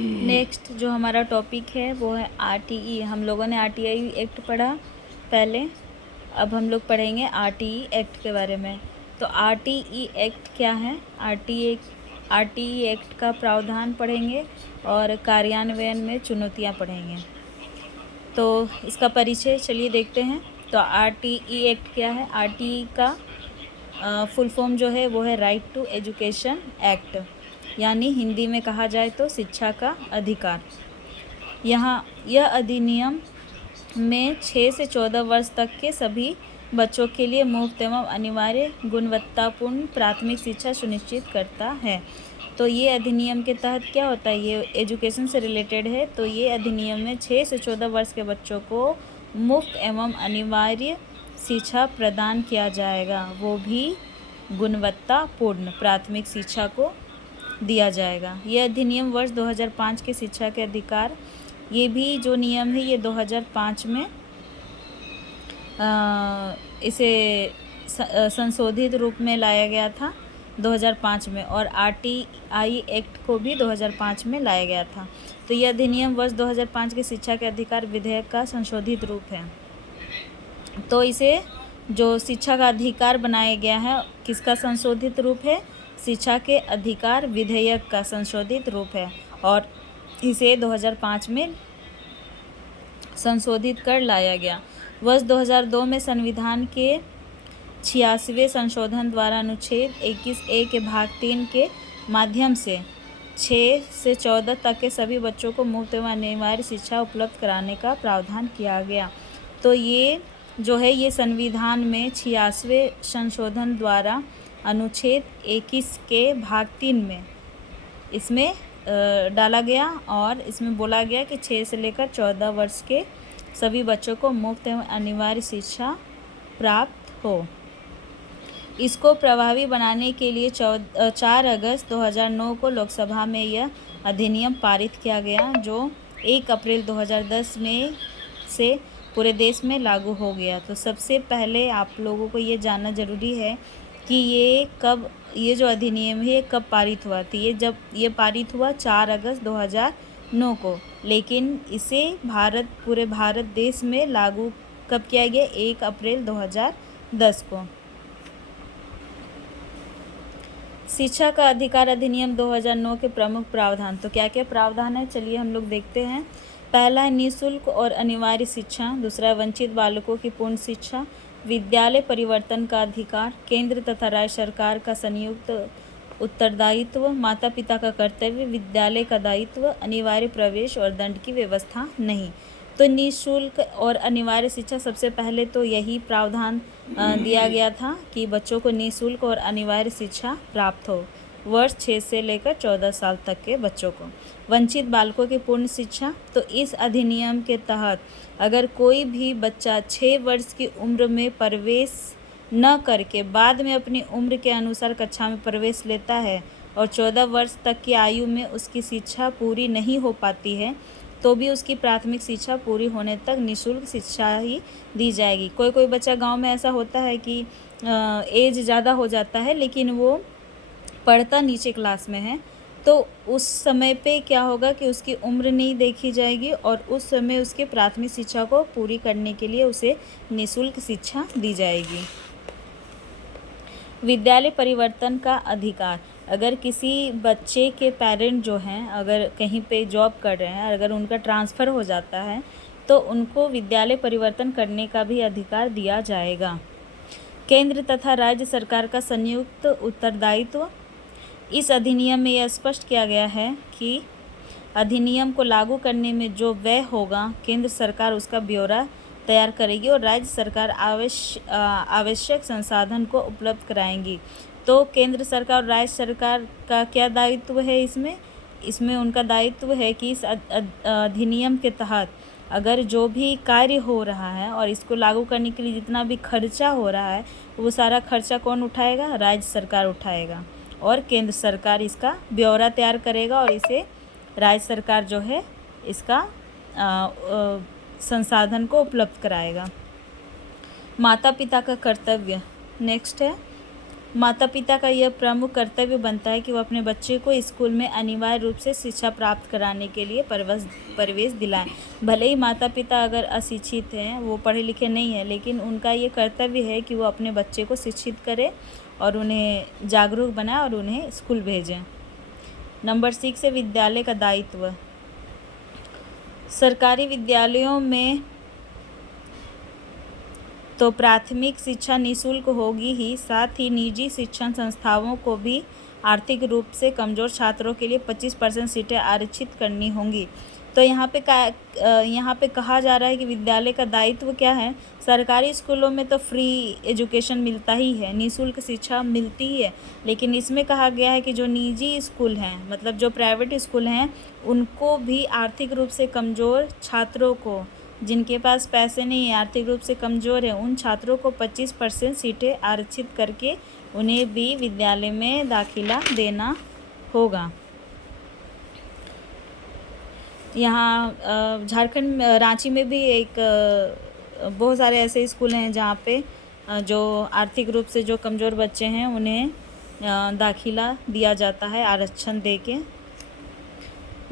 Next जो हमारा topic है वो है आरटीई। हम लोगों ने आरटीआई एक्ट पढ़ा पहले, अब हम लोग पढ़ेंगे आरटीई एक्ट के बारे में। तो आरटीई एक्ट क्या है? आरटीई एक्ट का प्रावधान पढ़ेंगे और कार्यान्वयन में चुनौतियां पढ़ेंगे। तो इसका परिचय चलिए देखते हैं। तो आरटीई एक्ट क्या है? आरटीई का फुल फॉर्म जो है वो है राइट टू एजुकेशन एक्ट, यानी हिंदी में कहा जाए तो शिक्षा का अधिकार। यहाँ यह अधिनियम में 6 से 14 वर्ष तक के सभी बच्चों के लिए मुफ्त एवं अनिवार्य गुणवत्तापूर्ण प्राथमिक शिक्षा सुनिश्चित करता है। तो ये अधिनियम के तहत क्या होता है? ये एजुकेशन से रिलेटेड है। तो ये अधिनियम में 6 से 14 वर्ष के बच्चों को मुफ्त एवं अनिवार्य शिक्षा प्रदान किया जाएगा, वो भी गुणवत्तापूर्ण प्राथमिक शिक्षा को दिया जाएगा। ये अधिनियम वर्ष 2005 के शिक्षा के अधिकार, ये भी जो नियम है ये 2005 में इसे संशोधित रूप में लाया गया था 2005 में, और आरटीआई एक्ट को भी 2005 में लाया गया था। तो यह अधिनियम वर्ष 2005 के शिक्षा के अधिकार विधेयक का संशोधित रूप है। तो इसे जो शिक्षा का अधिकार बनाया गया है, किसका संशोधित रूप है? शिक्षा के अधिकार विधेयक का संशोधित रूप है, और इसे 2005 में संशोधित कर लाया गया। वर्ष 2002 में संविधान के 86वें संशोधन द्वारा अनुच्छेद 21A के भाग 3 के माध्यम से 6 से 14 तक के सभी बच्चों को मुफ्त एवं अनिवार्य शिक्षा उपलब्ध कराने का प्रावधान किया गया। तो ये जो है ये संविधान में 86वें संशोधन द्वारा अनुच्छेद 21 के भाग 3 में इसमें डाला गया, और इसमें बोला गया कि 6 से लेकर 14 वर्ष के सभी बच्चों को मुफ्त एवं अनिवार्य शिक्षा प्राप्त हो। इसको प्रभावी बनाने के लिए 4 अगस्त 2009 को लोकसभा में यह अधिनियम पारित किया गया, जो 1 अप्रैल 2010 में से पूरे देश में लागू हो गया। तो सबसे पहले आप लोगों को ये जानना ज़रूरी है कि ये जो अधिनियम है ये कब पारित हुआ था। ये पारित हुआ 4 अगस्त 2009 को, लेकिन इसे पूरे भारत देश में लागू कब किया गया? 1 अप्रैल 2010 को। शिक्षा का अधिकार अधिनियम 2009 के प्रमुख प्रावधान। तो क्या क्या प्रावधान है, चलिए हम लोग देखते हैं। पहला है निःशुल्क और अनिवार्य शिक्षा। दूसरा है वंचित बालकों की पूर्ण शिक्षा। विद्यालय परिवर्तन का अधिकार। केंद्र तथा राज्य सरकार का संयुक्त उत्तरदायित्व। माता पिता का कर्तव्य, विद्यालय का दायित्व। अनिवार्य प्रवेश और दंड की व्यवस्था नहीं। तो निःशुल्क और अनिवार्य शिक्षा, सबसे पहले तो यही प्रावधान दिया गया था कि बच्चों को निःशुल्क और अनिवार्य शिक्षा प्राप्त हो, वर्ष 6 से लेकर 14 साल तक के बच्चों को। वंचित बालकों की पूर्ण शिक्षा, तो इस अधिनियम के तहत अगर कोई भी बच्चा 6 वर्ष की उम्र में प्रवेश न करके बाद में अपनी उम्र के अनुसार कक्षा में प्रवेश लेता है और 14 वर्ष तक की आयु में उसकी शिक्षा पूरी नहीं हो पाती है, तो भी उसकी प्राथमिक शिक्षा पूरी होने तक निःशुल्क शिक्षा ही दी जाएगी। कोई बच्चा गांव में ऐसा होता है कि एज ज़्यादा हो जाता है लेकिन वो पढ़ता नीचे क्लास में है, तो उस समय पे क्या होगा कि उसकी उम्र नहीं देखी जाएगी और उस समय उसके प्राथमिक शिक्षा को पूरी करने के लिए उसे निःशुल्क शिक्षा दी जाएगी। विद्यालय परिवर्तन का अधिकार। अगर किसी बच्चे के पेरेंट जो हैं अगर कहीं पे जॉब कर रहे हैं, अगर उनका ट्रांसफ़र हो जाता है तो उनको विद्यालय परिवर्तन करने का भी अधिकार दिया जाएगा। केंद्र तथा राज्य सरकार का संयुक्त उत्तरदायित्व। इस अधिनियम में यह स्पष्ट किया गया है कि अधिनियम को लागू करने में जो व्यय होगा केंद्र सरकार उसका ब्यौरा तैयार करेगी और राज्य सरकार आवश्यक संसाधन को उपलब्ध कराएंगी। तो केंद्र सरकार और राज्य सरकार का क्या दायित्व है इसमें उनका दायित्व है कि इस अधिनियम के तहत अगर जो भी कार्य हो रहा है और इसको लागू करने के लिए जितना भी खर्चा हो रहा है वो सारा खर्चा कौन उठाएगा? राज्य सरकार उठाएगा, और केंद्र सरकार इसका ब्यौरा तैयार करेगा और इसे राज्य सरकार जो है इसका संसाधन को उपलब्ध कराएगा। माता पिता का कर्तव्य नेक्स्ट है। माता पिता का यह प्रमुख कर्तव्य बनता है कि वो अपने बच्चे को स्कूल में अनिवार्य रूप से शिक्षा प्राप्त कराने के लिए प्रवेश दिलाएं। भले ही माता पिता अगर अशिक्षित हैं, वो पढ़े लिखे नहीं हैं, लेकिन उनका ये कर्तव्य है कि वो अपने बच्चे को शिक्षित करें और उन्हें जागरूक बनाएं और उन्हें स्कूल भेजें। नंबर 6 है विद्यालय का दायित्व। सरकारी विद्यालयों में तो प्राथमिक शिक्षा निःशुल्क होगी ही, साथ ही निजी शिक्षण संस्थाओं को भी आर्थिक रूप से कमज़ोर छात्रों के लिए 25% सीटें आरक्षित करनी होंगी। तो यहाँ पे कहा जा रहा है कि विद्यालय का दायित्व क्या है। सरकारी स्कूलों में तो फ्री एजुकेशन मिलता ही है, निःशुल्क शिक्षा मिलती ही है, लेकिन इसमें कहा गया है कि जो निजी स्कूल हैं, मतलब जो प्राइवेट स्कूल हैं, उनको भी आर्थिक रूप से कमज़ोर छात्रों को, जिनके पास पैसे नहीं है, आर्थिक रूप से कमज़ोर है, उन छात्रों को 25% सीटें आरक्षित करके उन्हें भी विद्यालय में दाखिला देना होगा। यहाँ झारखंड रांची में भी एक बहुत सारे ऐसे स्कूल हैं जहाँ पे जो आर्थिक रूप से जो कमज़ोर बच्चे हैं उन्हें दाखिला दिया जाता है आरक्षण देके।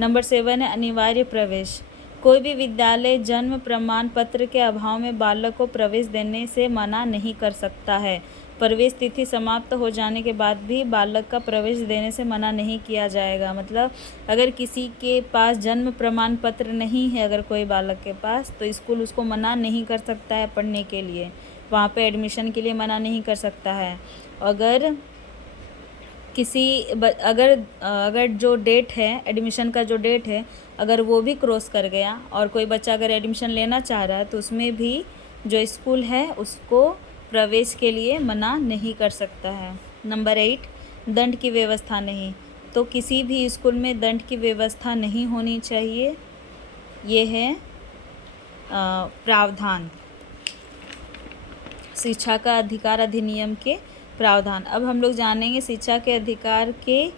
नंबर 7 है अनिवार्य प्रवेश। कोई भी विद्यालय जन्म प्रमाण पत्र के अभाव में बालक को प्रवेश देने से मना नहीं कर सकता है। प्रवेश तिथि समाप्त हो जाने के बाद भी बालक का प्रवेश देने से मना नहीं किया जाएगा। मतलब अगर किसी के पास जन्म प्रमाण पत्र नहीं है, अगर कोई बालक के पास, तो स्कूल उसको मना नहीं कर सकता है पढ़ने के लिए, वहाँ पे एडमिशन के लिए मना नहीं कर सकता है। अगर अगर जो डेट है, एडमिशन का जो डेट है, अगर वो भी क्रॉस कर गया और कोई बच्चा अगर एडमिशन लेना चाह रहा है, तो उसमें भी जो स्कूल है उसको प्रवेश के लिए मना नहीं कर सकता है। नंबर 8 दंड की व्यवस्था नहीं। तो किसी भी स्कूल में दंड की व्यवस्था नहीं होनी चाहिए। ये है प्रावधान, शिक्षा का अधिकार अधिनियम के प्रावधान। अब हम लोग जानेंगे शिक्षा के अधिकार के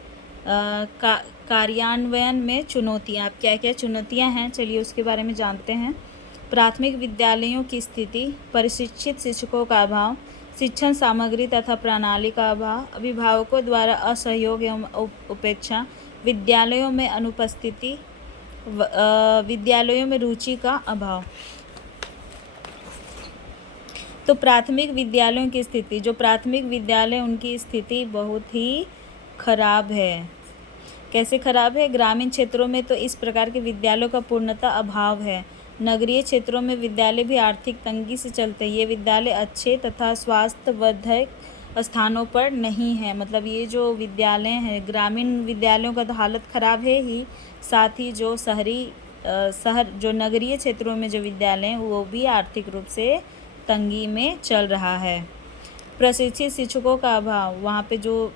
कार्यान्वयन में चुनौतियाँ। अब क्या क्या चुनौतियाँ हैं, चलिए उसके बारे में जानते हैं। प्राथमिक विद्यालयों की स्थिति, प्रशिक्षित शिक्षकों का अभाव, शिक्षण सामग्री तथा प्रणाली का अभाव, अभिभावकों द्वारा असहयोग एवं उपेक्षा, विद्यालयों में अनुपस्थिति, विद्यालयों में रुचि का अभाव। तो प्राथमिक विद्यालयों की स्थिति, जो प्राथमिक विद्यालय उनकी स्थिति बहुत ही खराब है। कैसे खराब है? ग्रामीण क्षेत्रों में तो इस प्रकार के विद्यालयों का पूर्णतः अभाव है। नगरीय क्षेत्रों में विद्यालय भी आर्थिक तंगी से चलते हैं। ये विद्यालय अच्छे तथा स्वास्थ्यवर्धक स्थानों पर नहीं है। मतलब ये जो विद्यालय हैं, ग्रामीण विद्यालयों का तो हालत ख़राब है ही, साथ ही जो जो नगरीय क्षेत्रों में जो विद्यालय हैं वो भी आर्थिक रूप से तंगी में चल रहा है। प्रशिक्षित शिक्षकों का अभाव, वहाँ पे जो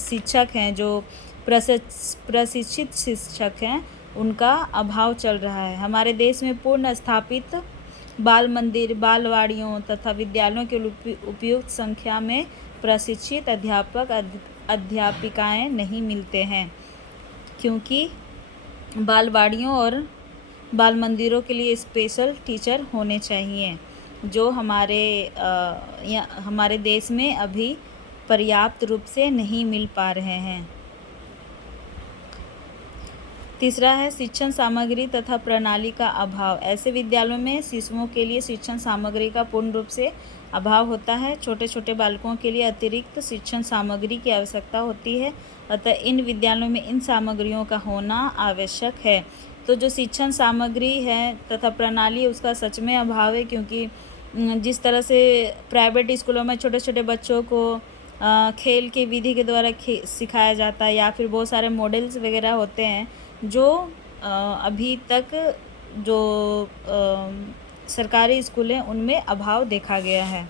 शिक्षक हैं, जो प्रशिक्षित शिक्षक हैं, उनका अभाव चल रहा है। हमारे देश में पूर्ण स्थापित बाल मंदिर, बालवाड़ियों तथा विद्यालयों के उपयुक्त संख्या में प्रशिक्षित अध्यापक अध्यापिकाएं नहीं मिलते हैं, क्योंकि बालवाड़ियों और बाल मंदिरों के लिए स्पेशल टीचर होने चाहिए, जो हमारे देश में अभी पर्याप्त रूप से नहीं मिल पा रहे हैं। तीसरा है शिक्षण सामग्री तथा प्रणाली का अभाव। ऐसे विद्यालयों में शिशुओं के लिए शिक्षण सामग्री का पूर्ण रूप से अभाव होता है। छोटे छोटे बालकों के लिए अतिरिक्त शिक्षण सामग्री की आवश्यकता होती है, अतः इन विद्यालयों में इन सामग्रियों का होना आवश्यक है। तो जो शिक्षण सामग्री है तथा प्रणाली है, उसका सच में अभाव है, क्योंकि जिस तरह से प्राइवेट स्कूलों में छोटे छोटे बच्चों को खेल की विधि के द्वारा सिखाया जाता है, या फिर बहुत सारे मॉडल्स वगैरह होते हैं, जो अभी तक जो सरकारी स्कूल हैं उनमें अभाव देखा गया है।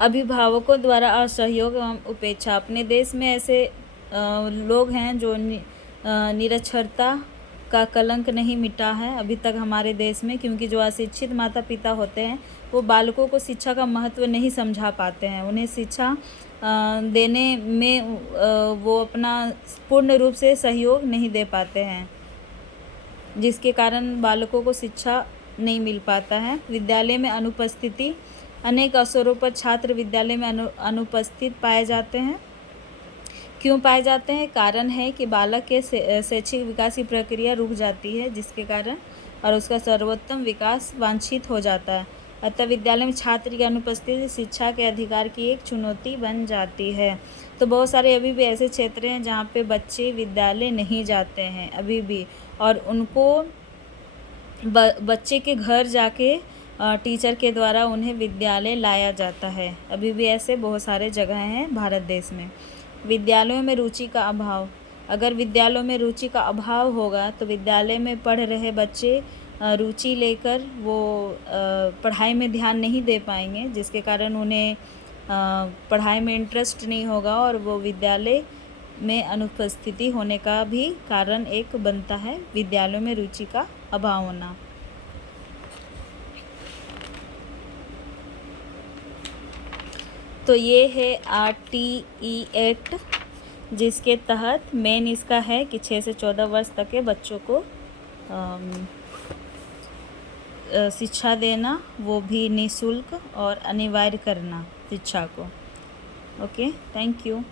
अभिभावकों द्वारा असहयोग एवं उपेक्षा। अपने देश में ऐसे लोग हैं जो निरक्षरता का कलंक नहीं मिटा है अभी तक हमारे देश में, क्योंकि जो अशिक्षित माता पिता होते हैं वो बालकों को शिक्षा का महत्व नहीं समझा पाते हैं। उन्हें शिक्षा देने में वो अपना पूर्ण रूप से सहयोग नहीं दे पाते हैं, जिसके कारण बालकों को शिक्षा नहीं मिल पाता है। विद्यालय में अनुपस्थिति, अनेक अवसरों पर छात्र विद्यालय में अनुपस्थित पाए जाते हैं। क्यों पाए जाते हैं? कारण है कि बालक के शैक्षिक विकास की प्रक्रिया रुक जाती है, जिसके कारण और उसका सर्वोत्तम विकास वांछित हो जाता है। अतः विद्यालय में छात्र की अनुपस्थिति शिक्षा के अधिकार की एक चुनौती बन जाती है। तो बहुत सारे अभी भी ऐसे क्षेत्र हैं जहाँ पे बच्चे विद्यालय नहीं जाते हैं अभी भी, और उनको बच्चे के घर जाके टीचर के द्वारा उन्हें विद्यालय लाया जाता है। अभी भी ऐसे बहुत सारे जगह हैं भारत देश में। विद्यालयों में रुचि का अभाव। अगर विद्यालयों में रुचि का अभाव होगा तो विद्यालय में पढ़ रहे बच्चे रुचि लेकर वो पढ़ाई में ध्यान नहीं दे पाएंगे, जिसके कारण उन्हें पढ़ाई में इंटरेस्ट नहीं होगा और वो विद्यालय में अनुपस्थिति होने का भी कारण एक बनता है, विद्यालयों में रुचि का अभाव होना। तो ये है RTE एक्ट, जिसके तहत मेन इसका है कि 6 से 14 वर्ष तक के बच्चों को शिक्षा देना, वो भी निःशुल्क और अनिवार्य करना शिक्षा को। Okay, thank you.